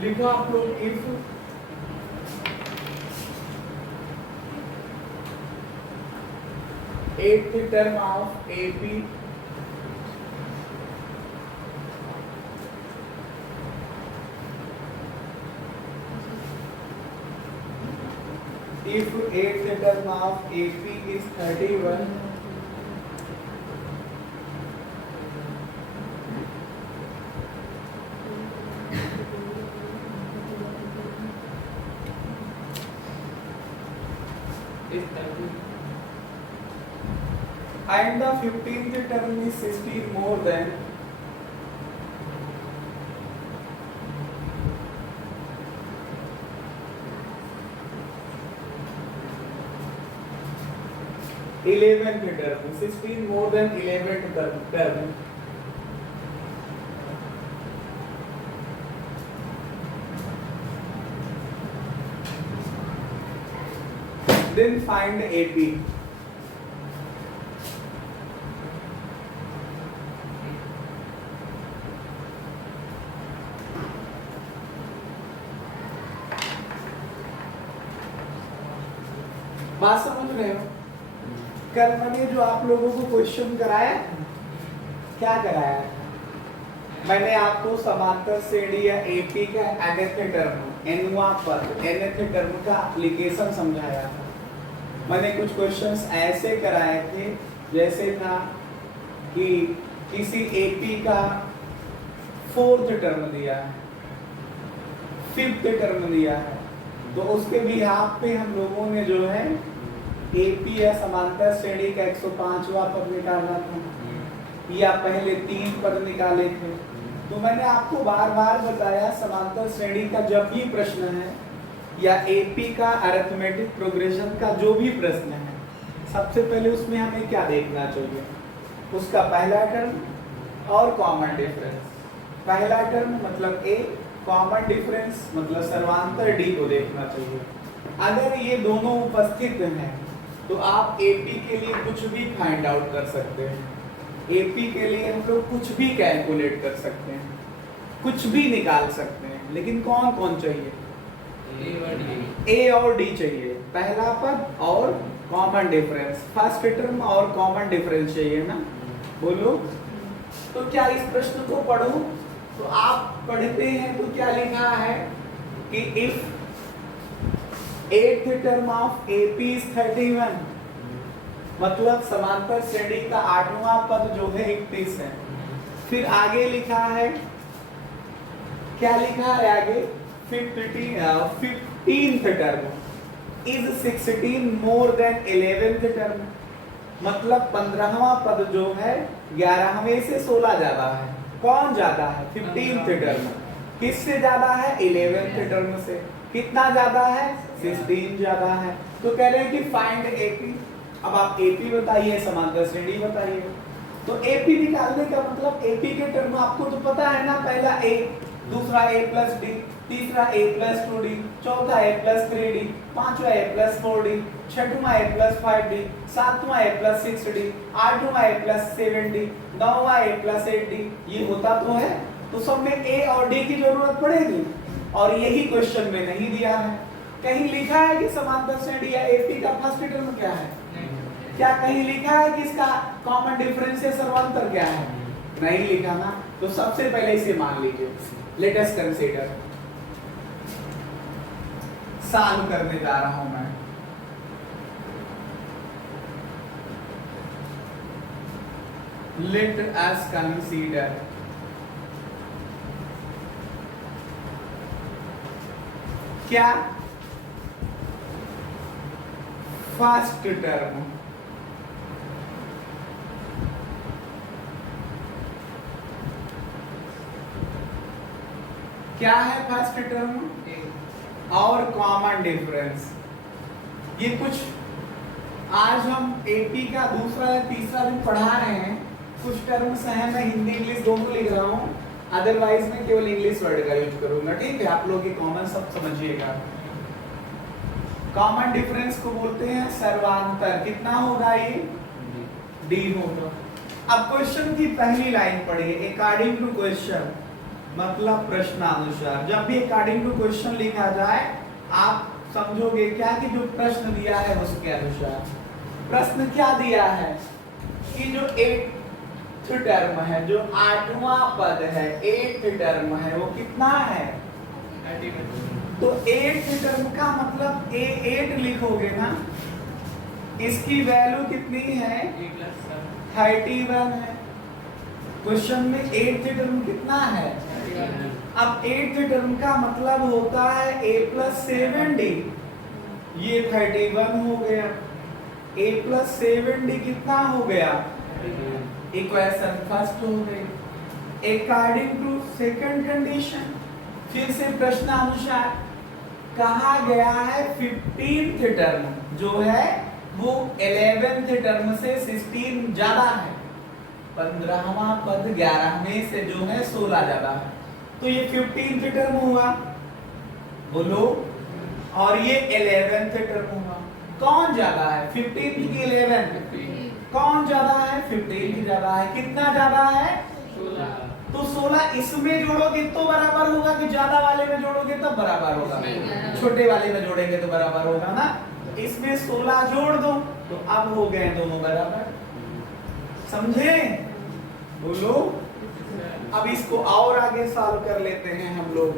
लिखो आप लोग if eighth term of AP if eighth term of AP is 31 and the 15th term is 16 more than eleventh term, 16 more than 11th term. Then find AP. बात समझ रहे हो? कल मैंने जो आप लोगों को क्वेश्चन कराया, क्या कराया? मैंने आपको समांतर श्रेणी या एपी का nth टर्म एनुआ पद nth टर्म का एप्लीकेशन समझाया था। मैंने कुछ क्वेश्चंस ऐसे कराए थे जैसे था कि किसी एपी का फोर्थ टर्म दिया है, फिफ्थ टर्म दिया है, तो उसके बिहाफ पे हम लोगों ने जो है एपी या समांतर श्रेणी का 105वां पद निकालना था, या पहले 3 पद निकाले थे। तो मैंने आपको बार बार बताया समांतर श्रेणी का जब भी प्रश्न है या एपी का अरिथमेटिक प्रोग्रेशन का जो भी प्रश्न है, सबसे पहले उसमें हमें क्या देखना चाहिए? उसका पहला टर्म और कॉमन डिफरेंस। पहला टर्म मतलब ए, कॉमन डिफरेंस मतलब सर्वांतर डी को देखना चाहिए। अगर ये दोनों उपस्थित हैं तो आप एपी के लिए कुछ भी फाइंड आउट कर सकते हैं। एपी के लिए हम लोग कुछ भी कैलकुलेट कर सकते हैं, कुछ भी निकाल सकते हैं, लेकिन कौन कौन चाहिए? ए और डी चाहिए, पहला पद और कॉमन डिफरेंस, फर्स्ट टर्म और कॉमन डिफरेंस चाहिए ना। बोलो तो क्या इस प्रश्न को पढ़ो तो आप पढ़ते हैं तो क्या लिखा है कि if eighth term of AP is 31, मतलब समांतर श्रेणी का 8वां पद जो है 31 है। फिर आगे लिखा है, क्या लिखा है आगे? 15th term is 16 more than 11th term, मतलब 15वां पद जो है 11वें से 16 ज्यादा है। कौन ज्यादा है? 15th term. किससे ज्यादा है? 11th टर्म से। कितना ज्यादा है? 16 ज्यादा है। तो कह रहे हैं कि फाइंड एपी। अब आप एपी बताइए, समांतर श्रेणी बताइए। तो एपी निकालने का मतलब एपी के टर्म आपको तो पता है ना, पहला ए, दूसरा ए प्लस डी, तीसरा ए प्लस 2डी, चौथा ए प्लस 3डी, पांचवा ए प्लस 4डी, छठवां ए प्लस 5डी, सातवां ए प्लस 6डी, आठवां ए प्लस 7डी, नौवां ए प्लस 8डी। ये होता तो है, तो सब में ए और डी की जरूरत पड़ेगी, और यही क्वेश्चन में नहीं दिया है। कहीं लिखा है कि समांतर श्रेणी या एपी का फर्स्ट टर्म क्या है? क्या कहीं लिखा है कि इसका कॉमन डिफरेंस या सर्वांतर क्या है? नहीं लिखा ना। तो सबसे पहले इसे मान लीजिए। लेट अस कंसीडर, सॉल्व करने जा रहा हूं मैं। लेट अस कंसीडर क्या फर्स्ट टर्म क्या है? फर्स्ट टर्म और कॉमन डिफरेंस। ये कुछ आज हम एपी का दूसरा या तीसरा दिन पढ़ा रहे हैं, कुछ टर्म्स हैं, मैं हिंदी इंग्लिश दोनों लिख रहा हूँ, अदरवाइज मैं केवल इंग्लिश वर्ड का यूज करूंगा। ठीक है, आप लोग ये कॉमन सब समझिएगा। कॉमन डिफरेंस को बोलते हैं सर्वांतर। कितना होगा ये? डी होगा। अब क्वेश्चन की पहली लाइन पढ़िए। अकॉर्डिंग टू क्वेश्चन मतलब प्रश्नानुसार। जब भी अकॉर्डिंग टू क्वेश्चन लिखा जाए आप समझोगे क्या कि जो प्रश्न दिया है उसके अनुसार। प्रश्न क्या दिया है कि जो एट टर्म है, जो आठवां पद है, एट टर्म है, वो कितना है? तो एट टर्म का मतलब एट लिखोगे ना, इसकी वैल्यू कितनी है? 31 है। क्वेश्चन में एट टर्म कितना है? अब एट टर्म का मतलब होता है a प्लस 7d, ये 31 हो गया। a प्लस 7d कितना हो गया? इक्वेशन फर्स्ट हो गई। अकॉर्डिंग टू सेकंड कंडीशन, फिर से प्रश्नानुसार कहा गया है 15th टर्म जो है वो 11th टर्म से 16 ज्यादा है। 15वां पद 11वें से जो है 16 ज्यादा है, तो ये 15th टर्म हुआ, बोलो। और ये 11th टर्म हुआ। कौन ज्यादा है? 15th की 11th? कौन ज्यादा है? 15th ज्यादा है। कितना ज्यादा है? 16। तो 16 इसमें जोड़ोगे तो बराबर होगा कि ज्यादा वाले में जोड़ोगे तब बराबर होगा? छोटे वाले में जोड़ेंगे तो बराबर होगा ना। तो इसमें 16 जोड़ दो तो अब हो गए दोनों बराबर। समझे? बोलो। अब इसको और आगे सॉल्व कर लेते हैं हम लोग।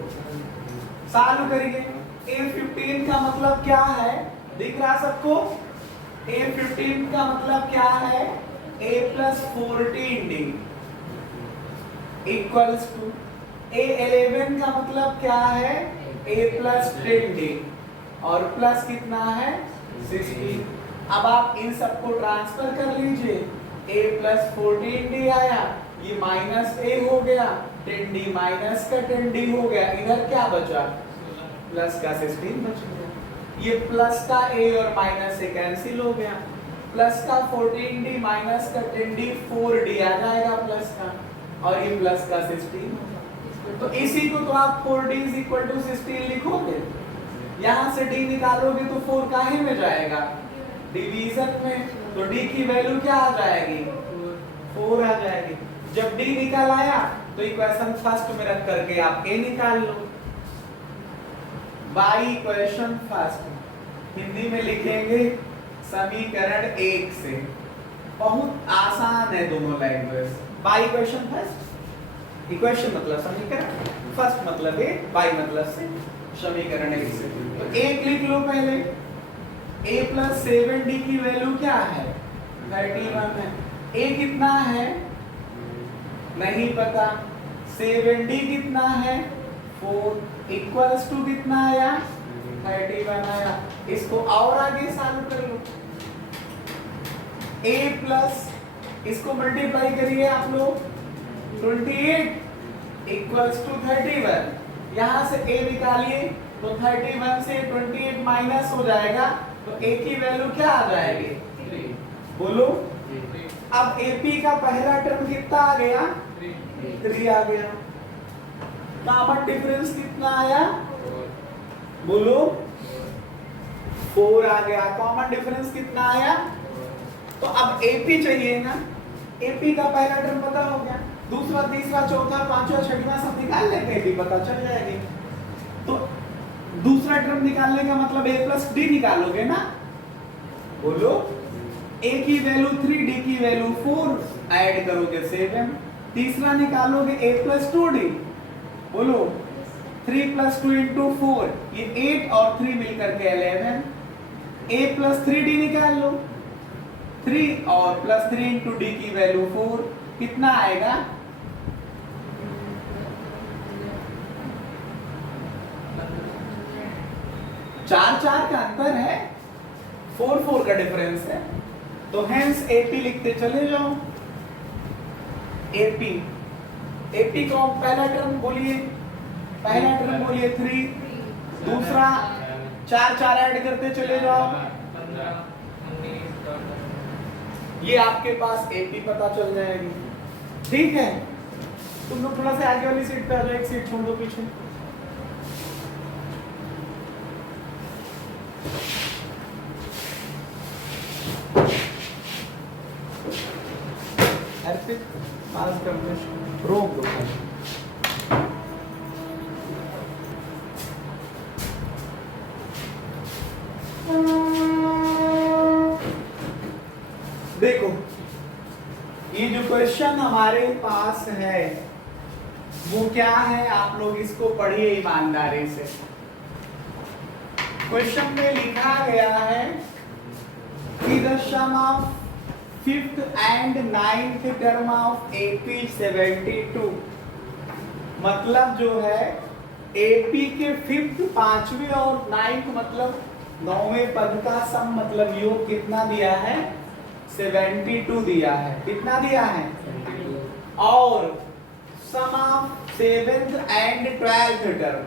सॉल्व करिए। A15 का मतलब क्या है? दिख रहा सबको? A15 का मतलब क्या है? A plus 14d equals to A11 का मतलब क्या है? A प्लस 10d और प्लस कितना है? 16। अब आप इन सबको ट्रांसफर कर लीजिए। A प्लस 14d आया, ये माइनस a हो गया, 10d माइनस का 10d हो गया, इधर क्या बचा? प्लस का 16 बच गया। ये प्लस का a और माइनस a कैंसिल हो गया। प्लस का 14d माइनस का 10d 4d आ जाएगा प्लस का, और ये प्लस का 16। तो इसी को तो आप 4d इज इक्वल टू 16 लिखोगे। यहाँ से d निकालोगे तो 4 काहे में जाएगा? डिवीजन में। तो d की वैल्यू क्या आ जाएगी? 4 आ जाएगी। जब d निकाल आया तो इक्वेशन फर्स्ट में रख करके आप a निकाल लो। बाई इक्वेशन फर्स्ट हिंदी में लिखेंगे समीकरण 1 से। बहुत आसान है दोनों language. By equation first, equation मतलब समीकरण, फर्स्ट मतलब a, बाई मतलब से समीकरण 1 से। तो एक लिख लो पहले। a प्लस 7d की वैल्यू क्या है? 31 है। a कितना है? नहीं पता। 7d कितना है? 4 इक्वल्स टू कितना आया? 31 आया। इसको और आगे सॉल्व कर लो। a प्लस इसको मल्टीप्लाई करिए आप लोग, 28 इक्वल्स टू 31। यहां से a निकालिए तो 31 से 28 माइनस हो जाएगा, तो a की वैल्यू क्या आ जाएगी? 3। बोलो। अब AP का पहला टर्म कितना आ गया? 3 आ गया। कॉमन डिफरेंस कितना आया? बोलो। 4 आ गया। कॉमन डिफरेंस कितना आया? तो अब AP चाहिए ना। AP का पहला टर्म पता हो गया, दूसरा, तीसरा, चौथा, पांचवा, छठवां सब निकाल लेंगे, AP पता चल जाएगी। तो दूसरा टर्म निकालने का मतलब a प्लस d निकालोगे ना। बोलो। a की वैल्यू 3, d की वैल्यू 4, ऐड करोगे 7। तीसरा निकालोगे a प्लस 2d। बोलो। 3 प्लस 2 इंटू 4, ये 8 और 3 मिलकर के 11। a प्लस 3d निकाल लो। 3 और प्लस 3 इंटू d की वैल्यू 4, कितना आएगा? 4 का अंतर है, 4 का डिफरेंस है। तो हेंस AP लिखते चले जाओ। AP को पहला टर्म बोलिए, पहला टर्म बोलिए 3, दूसरा 4 ऐड करते चले जाओ। ये आपके पास AP पता चल जाएगी। ठीक है, तुम लोग थोड़ा सा आगे वाली सीट पे आ जाओ, एक सीट छोड़ दो पीछे। अर्पित पास कर दो, रोक दो। ये जो क्वेश्चन हमारे पास है वो क्या है, आप लोग इसको पढ़िए ईमानदारी से। क्वेश्चन में लिखा गया है कि the sum of fifth and ninth term of AP 72, मतलब जो है AP के फिफ्थ पांचवें और नाइन्थ मतलब नौवें पद का सम मतलब योग कितना दिया है, 72 दिया है। कितना दिया है? और sum of seventh and twelfth term,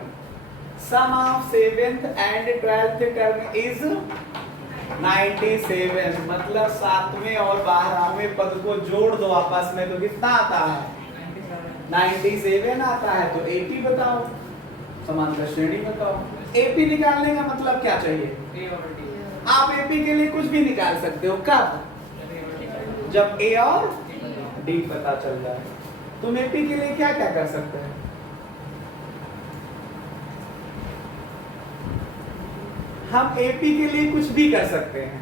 sum of seventh and twelfth term is 97, मतलब सातवें और 12वें पद को जोड़ दो आपस में तो कितना आता है, 97 आता है। तो AP बताओ, समांतर श्रेणी बताओ। AP निकालने का मतलब क्या चाहिए, आप AP के लिए कुछ भी निकाल सकते हो। कब? जब A और D पता चल जाए। तुम AP के लिए क्या क्या कर सकते हैं? हम AP के लिए कुछ भी कर सकते हैं,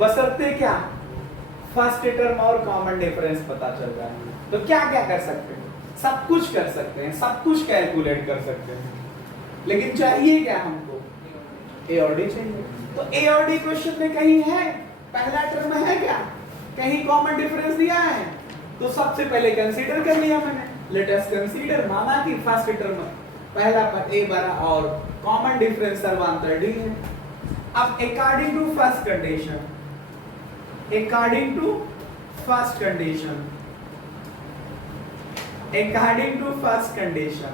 बशर्ते क्या, फर्स्ट टर्म और कॉमन डिफरेंस पता चल जाए। तो क्या क्या कर सकते हैं? सब कुछ कर सकते हैं, सब कुछ कैलकुलेट कर सकते हैं, लेकिन चाहिए क्या हमको, A और D चाहिए। तो A और D क्वेश्चन में कहीं है, पहला टर्म है क्या, कहीं कॉमन डिफरेंस दिया है, तो सबसे पहले कंसीडर कर लिया मैंने। लेट अस कंसीडर, माना कि फर्स्ट टर्म पहला पद A बड़ा और कॉमन डिफरेंस सर्वांतर D है। अब according to first condition, according to first condition, according to first condition,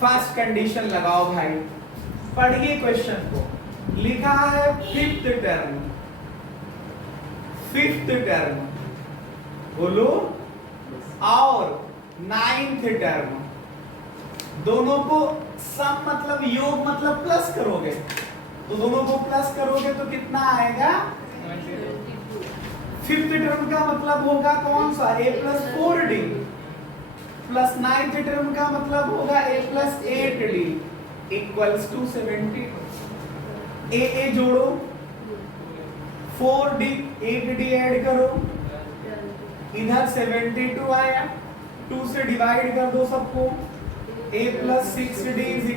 first condition लगाओ भाई, पढ़िए क्वेश्चन को। लिखा है फिफ्थ टर्म, फिफ्थ टर्म बोलो, और नाइन्थ टर्म, दोनों को सम मतलब योग मतलब प्लस करोगे, तो दोनों को प्लस करोगे तो कितना आएगा, फिफ्थ टर्म का मतलब होगा कौन सा, A + 4D, plus ninth term का मतलब होगा A + 8D equals to 70। A जोड़ो, 4D 8D ऐड करो, इधर 72 आया, 2 से डिवाइड कर दो सबको, A + 6D =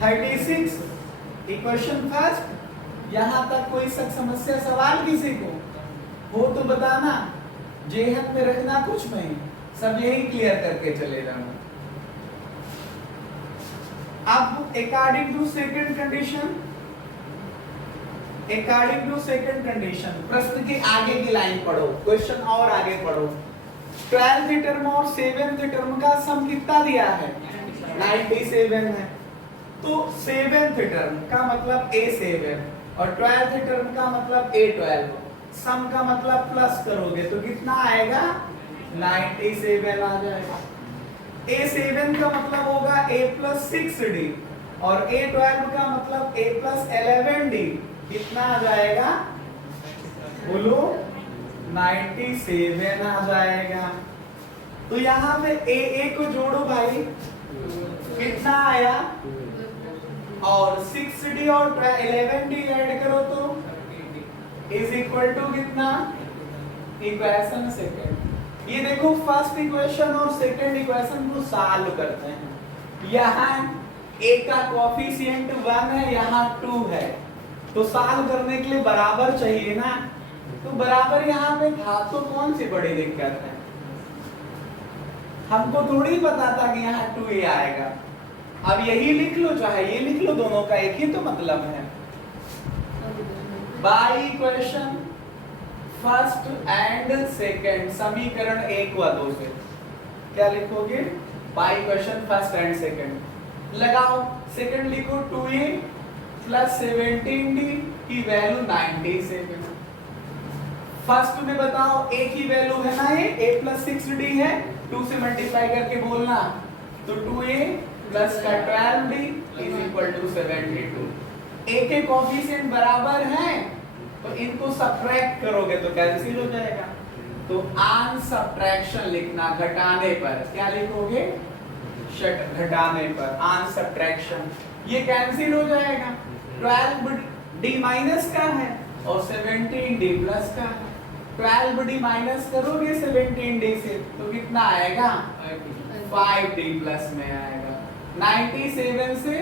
36। Equation first. यहाँ तक कोई समस्या सवाल किसी को हो तो बताना, जेहन में रखना कुछ नहीं, सब यही क्लियर करके चले जाना। अब according to second condition, according to second condition, प्रश्न के आगे की लाइन पढ़ो, क्वेश्चन और आगे पढ़ो। 12th टर्म और 7th टर्म का सम कितना दिया है, 97 है। तो 7th टर्म का मतलब A7 और 12th टर्म का मतलब A12, सम का मतलब प्लस करोगे तो कितना आएगा, 97 आ जाएगा। A7 का मतलब होगा A + 6D और A12 का मतलब A + 11D, कितना आ जाएगा, बोलो 97 आ जाएगा। तो यहाँ पे A को जोड़ो भाई, कितना आया, और 6D और 11D ऐड करो तो = कितना, इक्वेशन सेकंड। ये देखो फर्स्ट इक्वेशन और सेकंड इक्वेशन को सॉल्व करते हैं। यहाँ A का कोएफिशिएंट 1 है, यहाँ 2 है, तो सॉल्व करने के लिए बराबर चाहिए ना, तो बराबर यहाँ पे था तो कौन सी बड़ी दिक्कत है, हमको थोड़ी पता था कि यहाँ 2A आएगा। अब यही लिख लो चाहे ये लिख लो, दोनों का एक ही तो मतलब है। By equation first and second, समीकरण 1 व 2 से क्या लिखोगे, by equation first and second लगाओ। सेकंड लिखो 2A + 17D की वैल्यू 97। फर्स्ट में बताओ A की वैल्यू है ना, ये A + 6D है, 2 से मल्टीप्लाई करके बोलना, तो 2A + 12D = 72। A के कोएफिशिएंट बराबर हैं तो इनको सब्ट्रैक्ट करोगे तो कैंसिल हो जाएगा। तो ऑन सब्ट्रैक्शन लिखना, घटाने पर क्या लिखोगे, घटाने पर, ऑन सब्ट्रैक्शन, ये कैंसिल हो जाएगा। 12D माइनस का है और 17D प्लस का है, 12d माइनस करोगे 17d से तो कितना आएगा 5d प्लस में आएगा। 97 से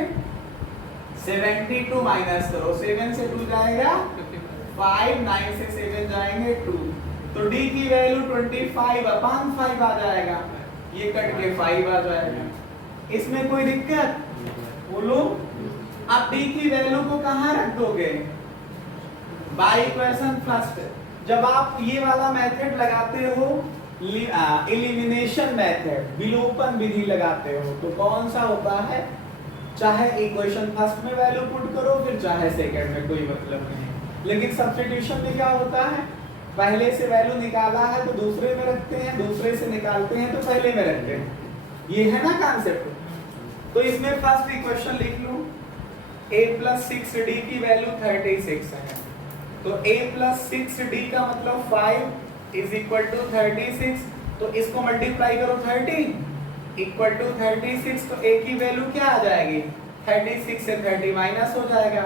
72 माइनस करो, 7 से 2 जाएगा 5, 9 से 7 जाएंगे 2, तो d की वैल्यू 25/5 आ जाएगा, ये कट के 5 आ जाएगा। इसमें कोई दिक्कत बोलो। आप d की वैल्यू को कहाँ रख दोगे? By equation first. जब आप ये वाला मेथड लगाते हो एलिमिनेशन मेथड, विलोपन विधि लगाते हो, तो कौन सा होता है? चाहे इक्वेशन फर्स्ट में वैल्यू पुट करो फिर चाहे सेकंड में, कोई मतलब नहीं। लेकिन सब्स्टिट्यूशन में क्या होता है? पहले से वैल्यू निकाला है तो दूसरे में रखते हैं, दूसरे से निकालते हैं तो पहले में रखते हैं, ये है ना कॉन्सेप्ट। तो इसमें फर्स्ट इक्वेशन लिख लो, a + 6d की वैल्यू 36 है, तो a + 6d का मतलब 5 = 36, तो इसको मल्टीप्लाई करो 13 = 36, तो a की वैल्यू क्या आ जाएगी? 36 से 30 माइनस हो जाएगा,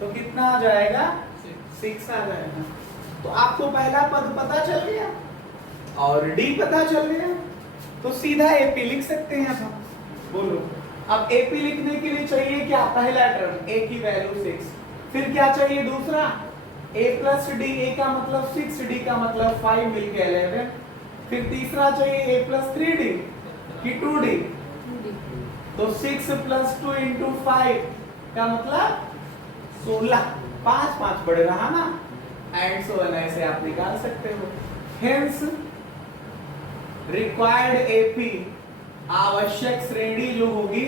तो कितना आ जाएगा? 6 आ जाएगा। तो आपको पहला पद पता चल गया और d पता चल गया, तो सीधा ap लिख सकते हैं हम। बोलो, अब ap लिखने के लिए चाहिए क्या? पहला टर्म a की वैल्यू 6, फिर क्या चाहिए? दूसरा a + d, a का मतलब 6, d का मतलब 5 मिलके 11, फिर तीसरा चाहिए a + 3d कि 2d, तो 6 + 2 × 5 का मतलब 16, 5 5 बढ़ रहा ना, एंड सो ऑन, ऐसे आप निकाल सकते हो। हेंस रिक्वायर्ड एपी, आवश्यक श्रेणी जो होगी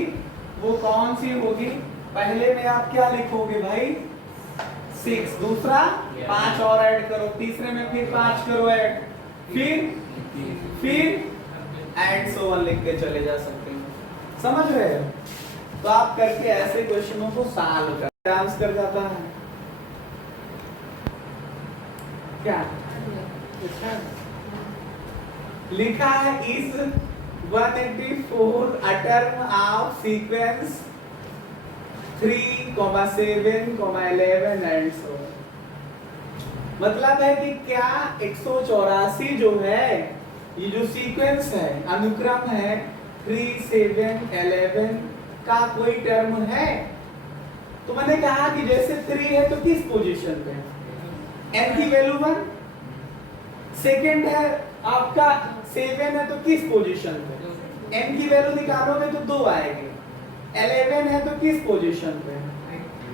वो कौन सी होगी? पहले में आप क्या लिखोगे भाई? 6, दूसरा 5 और ऐड करो, तीसरे में फिर 5 करो ऐड, फिर एंड सो ऑन लिख के चले जा सकते हैं। समझ रहे हो? तो आप करके ऐसे क्वेश्चनों को सॉल्व कर आंसर कर जाता है क्या? लिखा है is 184 a term of sequence 3, 7, 11 and so. मतलब है कि क्या 184 जो है, ये जो सीक्वेंस है, अनुक्रम है 3, 7, 11 का कोई टर्म है? तो मैंने कहा कि जैसे 3 है तो किस पोजीशन पे? n की वैल्यू 1, सेकंड है आपका 7 है तो किस पोजीशन पे? n की वैल्यू निकालोगे तो 2 आएगी। 11 है तो किस पोजीशन पे?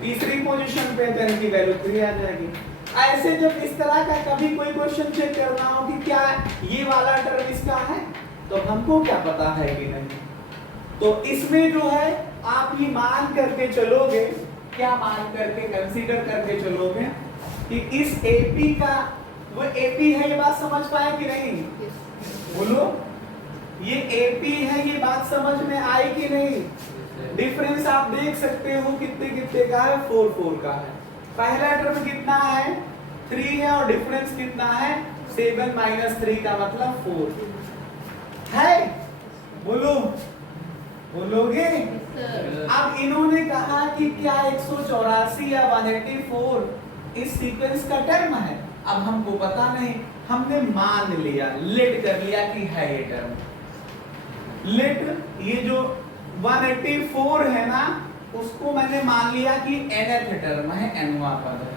तीसरी पोजीशन पे, तो n की वैल्यू 3 आ जाएगी। ऐसे जब इस तरह का कभी कोई क्वेश्चन चेक करना हो कि क्या ये वाला टर्म इसका है, तो हमको क्या पता है कि नहीं, तो इसमें जो है आप ये मान करके चलोगे, क्या मान करके कंसीडर करके चलोगे कि इस AP का वो AP है, ये बात समझ पाए कि नहीं? बोलो, ये AP है, ये बात समझ में आई कि नहीं? डिफरेंस आप देख सकते हो कितने कितने का है, 4 4 का है। पहला टर्म कितना है? 3 है, और डिफरेंस कितना है? 7 - 3 का मतलब 4 है। बोलो, बोलोगे? अब इन्होंने कहा कि क्या 184 या 184 इस सीक्वेंस का टर्म है? अब हमको पता नहीं, हमने मान लिया, लेट कर लिया कि है ये टर्म। लेट, ये जो 184 है ना, उसको मैंने मान लिया कि nth टर्म है, nवां पद है।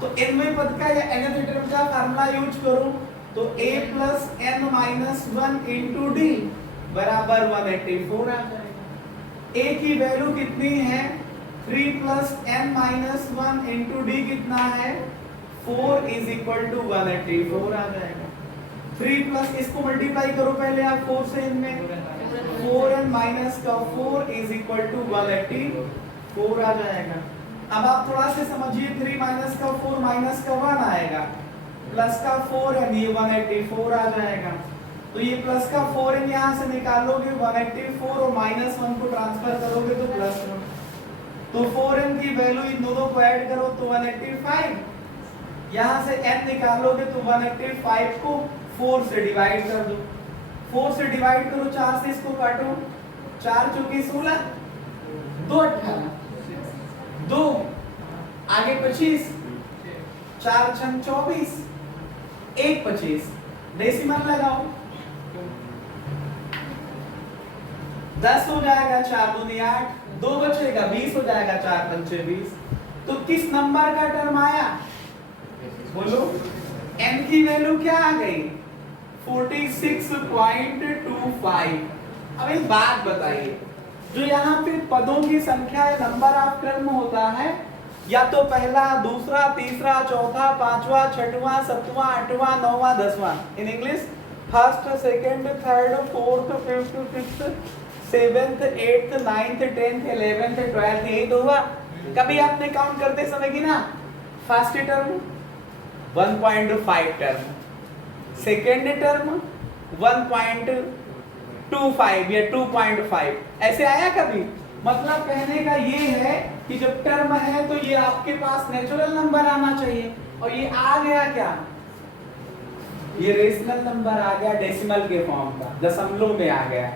तो nवें पद का या nth टर्म का फार्मूला यूज करो, तो a + n - 1 × d बराबर 184 आ जाएगा। a की वैल्यू कितनी है? 3 + n - 1 × d कितना है? 4 = 184 आ जाएगा। 3 प्लस इसको मल्टीप्लाई करो पहले आप 4 से, इनमें 4n - 4 = 184 आ जाएगा। अब आप थोड़ा से समझिए, 3 - 4 -1 आएगा, प्लस का 4n, ये 184 आ जाएगा। तो ये प्लस का 4n यहाँ से निकालोगे 184, और -1 को ट्रांसफर करोगे तो +1, तो 4n की वैल्यू इन दोनों को ऐड करो तो 185, यहाँ से n निकालोगे तो 185 को 4 से डिवाइड कर दो, 4 से डिवाइड करो, 4 से इसको काटो, 4 चौके 16, 2 18, 2 आगे 25, 4 छंग 24, 1/25 डेसिमल लगाओ, 10 हो जाएगा, 4 दूनी 8, 2 बचेगा, 20 हो जाएगा, 4 पंचे 20। तो किस नंबर का टर्म आया बोलो? n की वैल्यू क्या आ गई? 46.25। अब एक बात बताइए, जो यहाँ पे पदों की संख्या या नंबर ऑफ टर्म होता है, या तो पहला, दूसरा, तीसरा, चौथा, पांचवा, छठवां, सातवां, आठवां, नौवां, 10वां, in English first, second, third, fourth, fifth, sixth, seventh, eighth, ninth, 10th, 11th, 12th, यही तो हुआ। कभी आपने काउंट करते समय की ना, first term 1.5 term, second term 1.25 या 2.5, ऐसे आया कभी? मतलब कहने का ये है कि जब टर्म है तो ये आपके पास नेचुरल नंबर आना चाहिए, और ये आ गया क्या? ये रेशनल नंबर आ गया, डेसिमल के फॉर्म का, दशमलव में आ गया।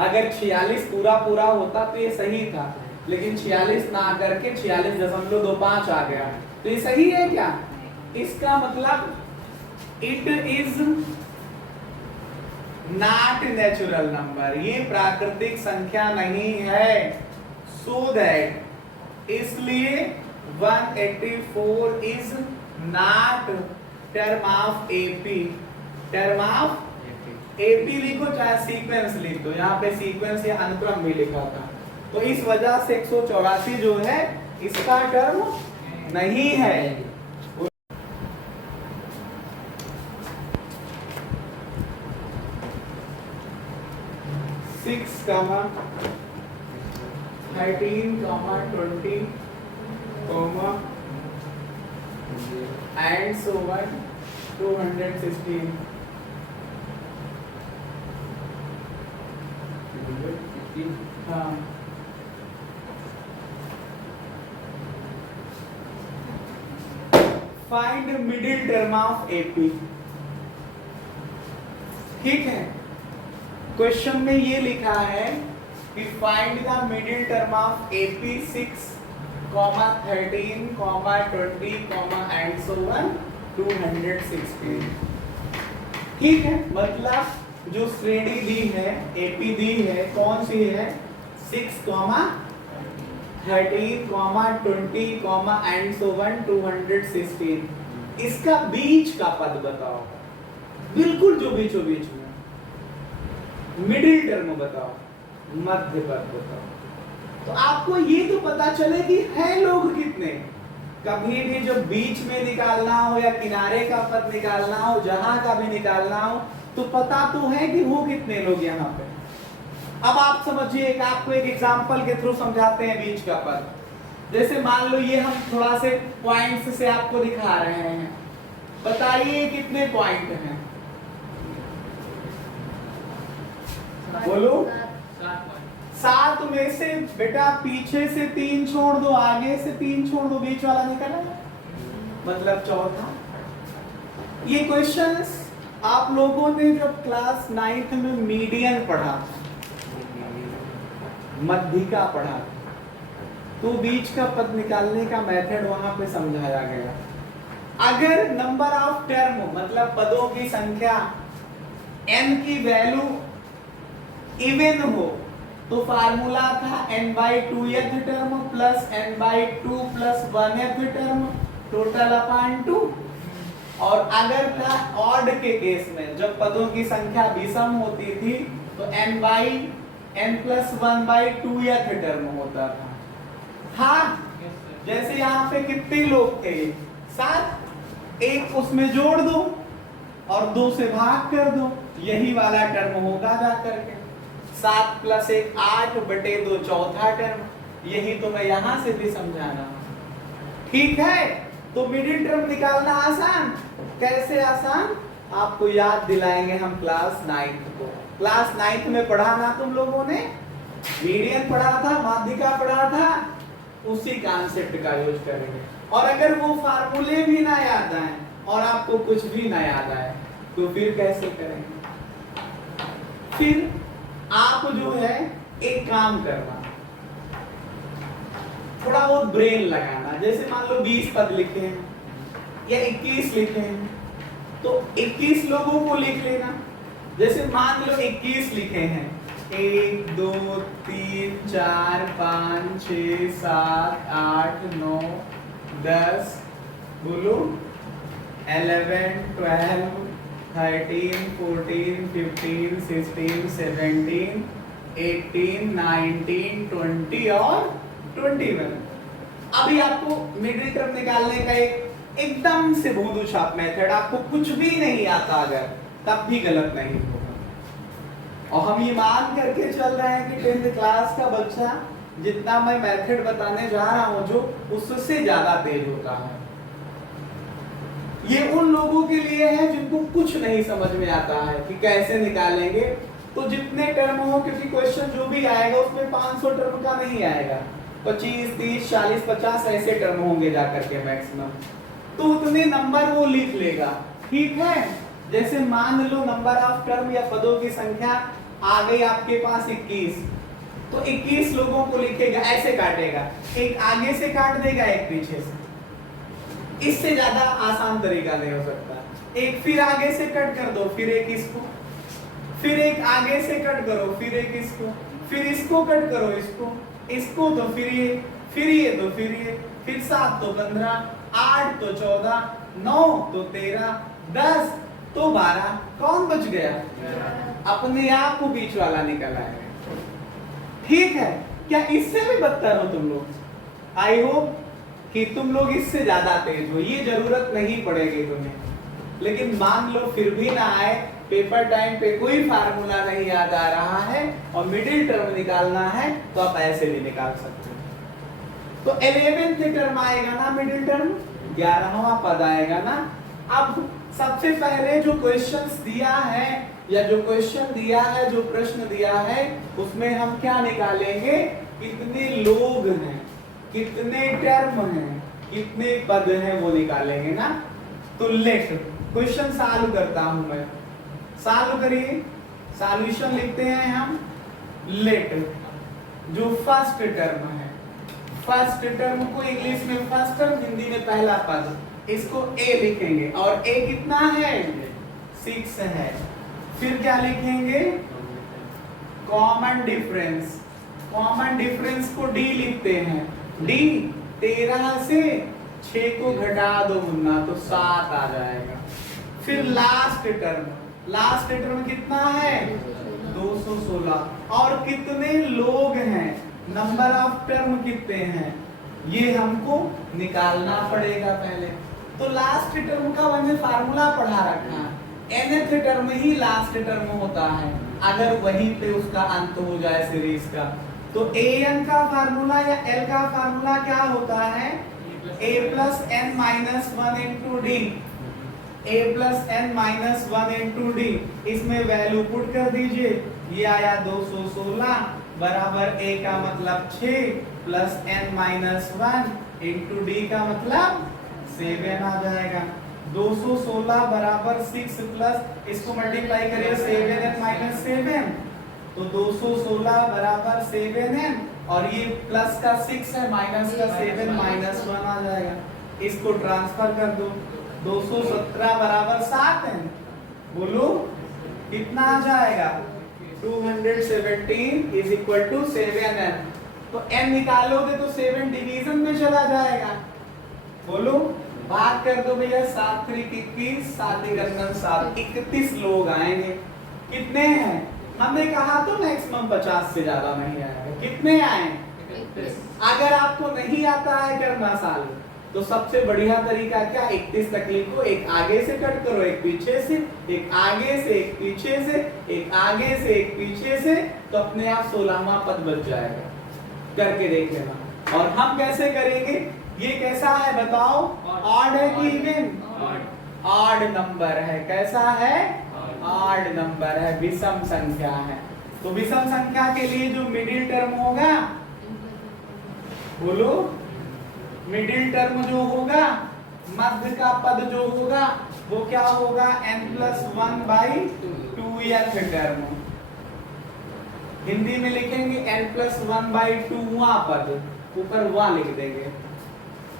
अगर 46 पूरा पूरा होता तो ये सही था, लेकिन 46 ना करके 46.25 आ गया, तो ये सही है क्या? इसका मतलब it is not natural number, ये प्राकृतिक संख्या नहीं है। सो दैट, इसलिए 184 is not term of AP. Term of AP लिखो चाहे सीक्वेंस लिख दो, यहाँ पे सीक्वेंस या अनुक्रम भी लिखा था, तो इस वजह से 184 जो है इसका टर्म नहीं है। 6, 13, 20, and so on, 216. हाँ, find middle term of AP. ठीक है, क्वेश्चन में ये लिखा है कि find the middle term of AP 6, 13, 20, and so on 216। ठीक है, मतलब जो श्रेणी दी है, एपी दी है, कौन सी है? 6, 13, 20, एंड सो ऑन 216। इसका बीच का पद बताओ, बिल्कुल जो बीचों बीच में, मिडिल टर्म बताओ, मध्य पद बताओ। तो आपको ये तो पता चले कि है लोग कितने। कभी भी जब बीच में निकालना हो या किनारे का पद निकालना हो, जहां का भी निकालना हो, तो पता तो है कि वो कितने लोग यहाँ पे। अब आप समझिए, आपको एक एग्जांपल के थ्रू समझाते हैं बीच का पद। जैसे मान लो ये हम थोड़ा से पॉइंट्स से आपको दिखा रहे हैं, बताइए कितने पॉइंट हैं? बोलो। 7 में से बेटा पीछे से 3 छोड़ दो, आगे से 3 छोड़ दो, बीच वाला निकला, मतलब चौथा। ये क्वेश्चंस आप लोगों ने जब क्लास 9th में मीडियन पढ़ा, मध्यिका पढ़ा, तो बीच का पद निकालने का मेथड वहां पे समझाया गया। अगर नंबर ऑफ टर्म मतलब पदों की संख्या n की वैल्यू इवन हो, तो फार्मूला था n/2th term plus n/2 plus 1th term total upon 2। और अगर था ऑड के केस में, जब पदों की संख्या विषम होती थी, तो n प्लस 1/2th टर्म होता था। हाँ, जैसे यहाँ पे कितने लोग थे? 7, एक उसमें जोड़ दो और 2 से भाग कर दो, यही वाला टर्म होगा जाकर के। 7 + 1 8/2 चौथा टर्म, यही तो मैं यहां से भी समझा रहा हूं। ठीक है, तो मिडिल टर्म निकालना आसान। कैसे आसान? आपको याद दिलाएंगे हम क्लास 9th को। क्लास 9th में पढ़ा ना तुम लोगों ने? मीडियन पढ़ा था, माध्यिका पढ़ा था, उसी कॉन्सेप्ट का यूज करेंगे। और अगर वो फार्मूले भी ना याद आए और आपको कुछ भी ना याद आए, तो फिर कैसे करेंगे? फिर आप जो है एक काम करना, थोड़ा बहुत ब्रेन लगाना। जैसे मान लो 20 पद लिखे हैं या 21 लिखे हैं, तो 21 लोगों को लिख लेना। जैसे मान लो 21 लिखे हैं, 1 2 3 4 5 6 7 8 9 10, बोलो 11 12 13 14 15 16 17 18 19 20 और 21। अभी आपको मिडिल टर्म निकालने का एकदम से बूंदू छाप मेथड, आपको कुछ भी नहीं आता अगर, तब भी गलत नहीं होगा। और हम ये मान करके चल रहे हैं कि 10th क्लास का बच्चा जितना मैं मेथड बताने जा रहा हूं जो उससे ज्यादा तेज होता है। ये उन लोगों के लिए है जिनको कुछ नहीं समझ में आता है कि कैसे निकालेंगे। तो जितने टर्म हो, क्योंकि क्वेश्चन जो भी आएगा उसमें 500 टर्म का नहीं आएगा, 25 30 40 50 ऐसे टर्म होंगे जाकर के मैक्सिमम। तो उतने नंबर वो लिख लेगा, ठीक है। जैसे मान लो नंबर ऑफ टर्म या पदों की संख्या आ गई आपके पास 21, तो 21 लोगों को लिखेगा, ऐसे काटेगा, एक आगे से काट देगा एक पीछे से। इससे ज्यादा आसान तरीका नहीं हो सकता। एक फिर आगे से कट कर दो, फिर एक इसको, फिर एक आगे से कट करो, फिर एक इसको, फिर इसको कट करो, इसको तो फिर ये तो फिर ये, फिर 7 तो 15, 8 तो 14, 9 तो 13, 10 तो 12, कौन बच गया? अपने आप को बीच वाला निकल आएगा, ठीक है। क्या इससे भी बदतर हो तुम लोग? आई होप कि तुम लोग इससे ज्यादा तेज हो, ये जरूरत नहीं पड़ेगी तुम्हें। लेकिन मान लो फिर भी ना आए, पेपर टाइम पे कोई फार्मूला नहीं याद आ रहा है और मिडिल टर्म निकालना है, तो आप ऐसे भी निकाल सकते हो। तो 11th टर्म आएगा ना, मिडिल टर्म 11वां पद आएगा ना। अब सबसे पहले जो क्वेश्चंस दिया है या जो क्वेश्चन दिया है, जो प्रश्न दिया है, उसमें हम क्या निकालेंगे? कितने लोग हैं, कितने टर्म हैं, कितने पद हैं, वो निकालेंगे ना। तो लेट क्वेश्चन सॉल्व करता हूं मैं, सॉल्व करिए। सॉल्यूशन लिखते हैं हम। लेट जो फर्स्ट टर्म है, फर्स्ट टर्म को इंग्लिश में फर्स्ट टर्म, हिंदी में पहला पद, इसको ए लिखेंगे। और ए कितना है? 6 है। फिर क्या लिखेंगे? Common difference. कॉमन डिफरेंस को डी लिखते हैं। डी 13 से 6 को घटा दो मुन्ना, तो 7 आ जाएगा। फिर लास्ट टर्म, लास्ट टर्म कितना है? 216। और कितने लोग हैं, नंबर ऑफ टर्म कितने हैं, ये हमको निकालना पड़ेगा पहले। तो लास्ट टर्म का मैंने फार्मूला पढ़ा रखा है, nth टर्म ही लास्ट टर्म होता है, अगर वहीं पे उसका अंत हो जाए सीरीज का। तो an का फार्मूला या l का फार्मूला क्या होता है? a plus n minus 1 into D, a plus n minus 1 into D. इसमें वैल्यू पुट कर दीजिए, ये आया 216 बराबर a का मतलब 6 plus n minus 1 into D का मतलब 7 आ जाएगा। 216 बराबर 6 प्लस, इसको मल्टीप्लाई करिए 7n माइनस 7, तो 216 बराबर 7n, और ये प्लस का 6 है, माइनस का 7 माइनस 1 आ जाएगा। इसको ट्रांसफर कर दो, 217 बराबर 7n, बोलो कितना आ जाएगा? 217 इज इक्वल टू 7n। तो n निकालोगे तो 7 डिवीजन में चला जाएगा, बोलो भाग कर दो भैया, 7 3 21, 7 1 7, 31 लोग आएंगे। कितने हैं? हमने कहा तो मैक्सिमम 50 से ज्यादा नहीं आएगा। कितने आए? 31। अगर आपको नहीं आता है करना साल, तो सबसे बढ़िया तरीका क्या? 31 तक लिखो, एक आगे से कट करो, एक पीछे से, एक आगे से, एक पीछे से, एक आगे से, एक पीछे से, तो अपने आप 16वां पद बच जाएगा। करके देख लेना। और हम कैसे करेंगे? ये कैसा है बताओ? ऑड है कि इवन? ऑड नंबर है। कैसा है? ऑड नंबर है, विषम संख्या है। तो विषम संख्या के लिए जो मिडिल टर्म होगा, बोलो मिडिल टर्म जो होगा, मध्य का पद जो होगा, वो क्या होगा? n+1/2th term. हिंदी में लिखेंगे n+1/2वां पद, ऊपर वां लिख देंगे।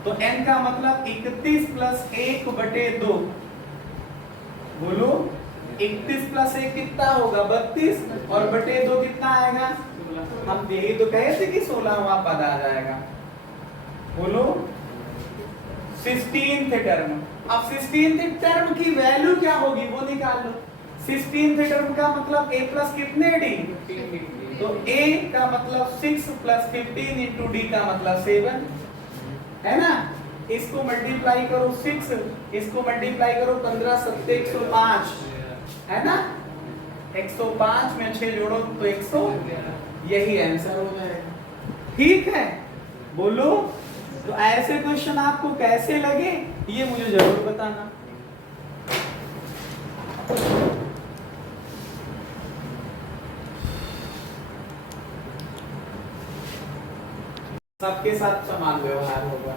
तो n का मतलब 31 + 1/2, बोलो 31 प्लस 1 कितना होगा 32 और बटे 2 कितना आएगा, हम यही तो कहे थे कि 16वां पद आ जाएगा। बोलो 16th टर्म। अब 16th टर्म की वैल्यू क्या होगी वो निकाल लो। 16th टर्म का मतलब a प्लस कितने d, तो a का मतलब 6 प्लस 15 इंटू d का मतलब 7 है ना। इसको मल्टीप्लाई करो 6, इसको मल्टीप्लाई करो 15 7 105 है ना। 105 में 6 जोड़ो तो 100, यही आंसर हो जाएगा। ठीक है बोलो। तो ऐसे क्वेश्चन आपको कैसे लगे ये मुझे जरूर बताना। सबके साथ समान व्यवहार होगा।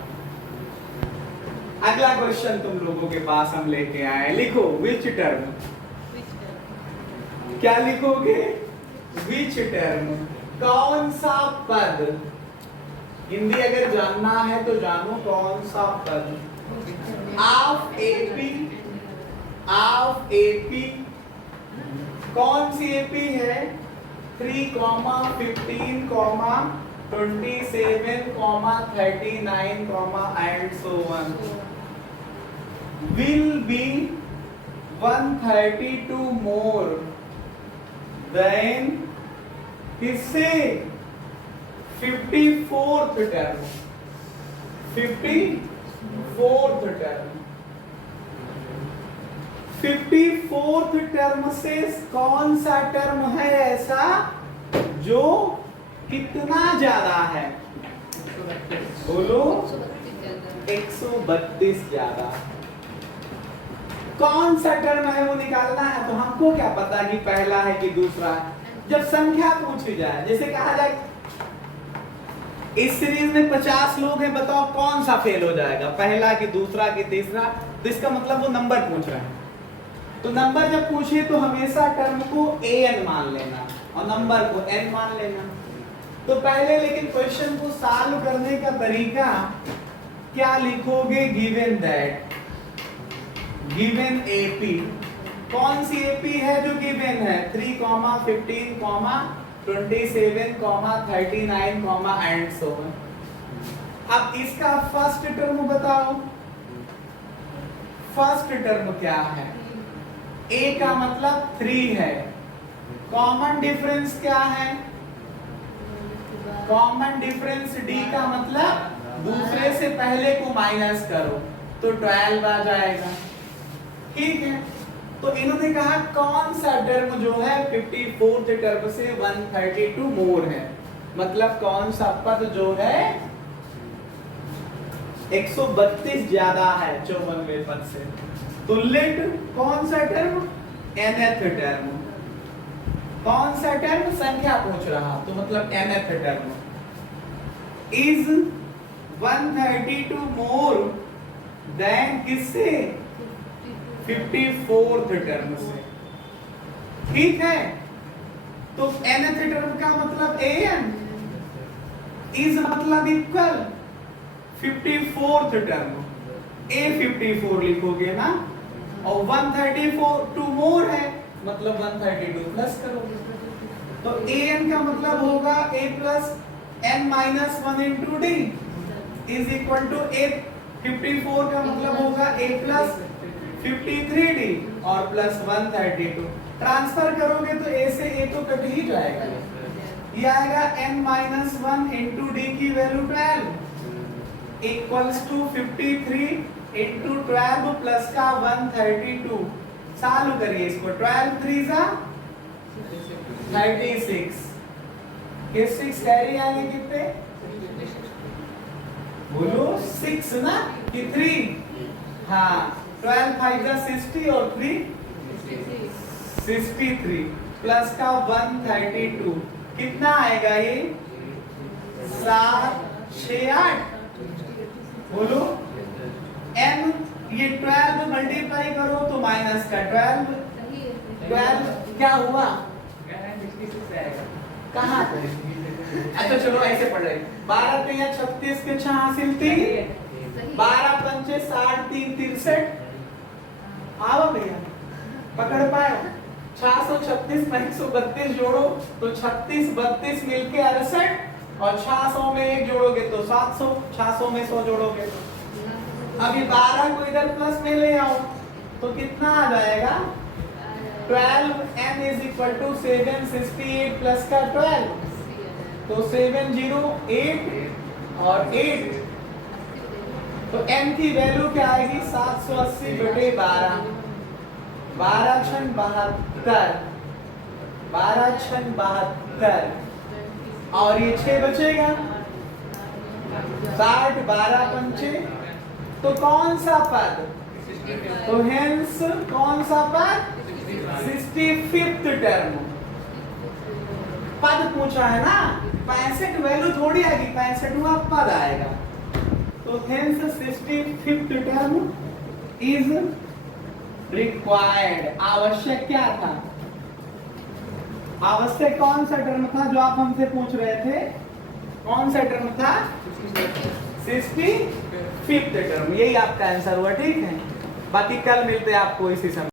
अगला क्वेश्चन तुम लोगों के पास हम लेके आए, लिखो विच टर्म। क्या लिखोगे, विच टर्म, कौन सा पद। हिंदी अगर जानना है तो जानो कौन सा पद। ऑफ एपी, ऑफ एपी, कौन सी एपी है 3, 15, 27, 39, and so on will be 132 more than किससे 54th term, 54th term. 54th term से कौन सा टर्म है ऐसा जो कितना ज्यादा है, बोलो 132 ज्यादा। कौन सा टर्म है वो निकालना है। तो हमको क्या पता कि पहला है कि दूसरा। जब संख्या पूछी जाए, जैसे कहा जाए इस सीरीज में 50 लोग हैं, बताओ कौन सा फेल हो जाएगा, पहला कि दूसरा कि तीसरा, तो इसका मतलब वो नंबर पूछ रहे हैं। तो नंबर जब पूछे तो हमेशा टर्म को an मान लेना और नंबर को n मान लेना। तो पहले लेकिन क्वेश्चन को सॉल्व करने का तरीका क्या लिखोगे, गिवन दैट, गिवन एपी, कौन सी एपी है जो गिवन है 3, 15, 27, 39, एंड सो ऑन। अब इसका फर्स्ट टर्म बताओ, फर्स्ट टर्म क्या है, a का मतलब 3 है, कॉमन डिफरेंस क्या है, कॉमन डिफरेंस d का मतलब दूसरे से पहले को माइनस करो तो 12 आ जाएगा। ठीक है, तो इन्होंने कहा कौन सा टर्म जो है 54th टर्म से 132 मोर है, मतलब कौन सा पद जो है 132 ज्यादा है 54वें पद से। तो लेट कौन सा टर्म, nth टर्म, कौन सा टर्म संख्या पूछ रहा तो मतलब nth term is 132 more than किससे 54th टर्म से। ठीक है, तो nth टर्म का मतलब an, इज मतलब इक्वल 54th टर्म, a 54 लिखोगे ना, और 132 मोर है मतलब 132 प्लस करोगे, तो an का मतलब होगा a plus n minus 1 into D is equal to a 54 का मतलब होगा a प्लस 53d और प्लस 132। ट्रांसफर करोगे तो a से a तो कट ही जाएगा, ये आएगा n माइनस 1 इंटू डी की value 12 equals to 53 into 12 plus का 132। सॉल्व करिए इसको, 12 3 जा 36, ये 6 कैरी आएंगे कितने, बोलो 6 ना कि 3, हाँ 12 5 जा 60 और 3 63 प्लस का 132 कितना आएगा ये 7 6 8, बोलो n, ये 12 मल्टीप्लाई करो तो माइनस का 12 क्या हुआ कहाँ पे, अच्छा चलो ऐसे पढ़ रहे 12 3 36 के 6 हासिल 3, 12 पंचे 60 3 63 आओ भैया पकड़ पाए? 636 में 132 जोड़ो तो 36 32 मिलके 68 और 600 में 1 जोड़ोगे तो 700, 600 में 100 जोड़ोगे तो अभी 12 को इधर प्लस में ले आओ तो कितना आ जाएगा? 12n is equal to 768 plus का 12 तो 708 और 8 तो n की वैल्यू क्या आएगी? 780 बटे 12, 12 छन 72, 12 छन 72 और ये 6 बचेगा 60, 12 पंचे तो कौन सा पद? तो हेंस कौन सा पद? 65th टर्म पद पूछा है ना, 65 वैल्यू थोड़ी आएगी, 65वां पद आएगा। तो hence 65th term is required. आवश्यक क्या था? आवश्यक कौन सा टर्म था जो आप हमसे पूछ रहे थे? कौन सा टर्म था? 65th term. यही आपका आंसर हुआ, ठीक है। बाकी कल मिलते हैं आपको इसी समय।